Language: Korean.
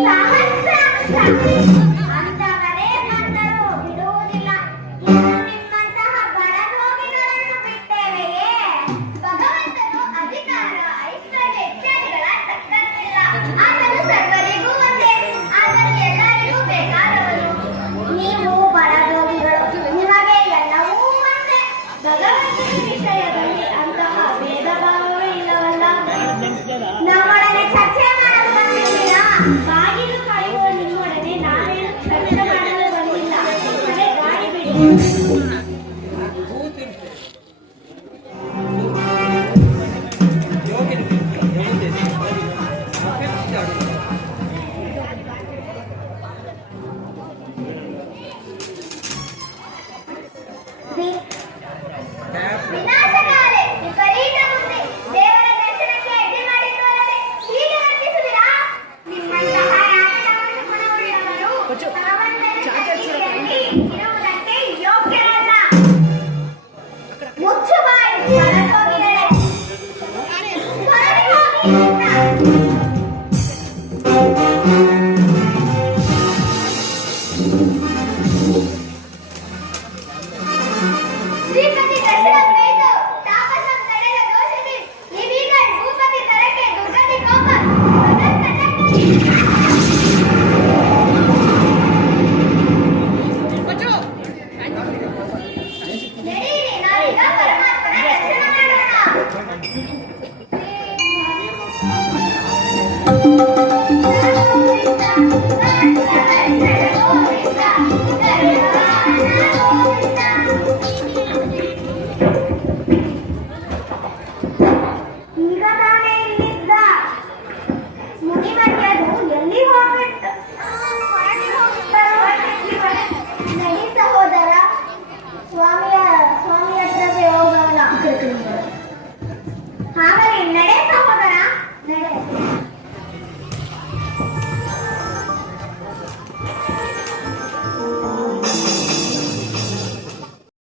咱们这样下去。Thank you. Thank you.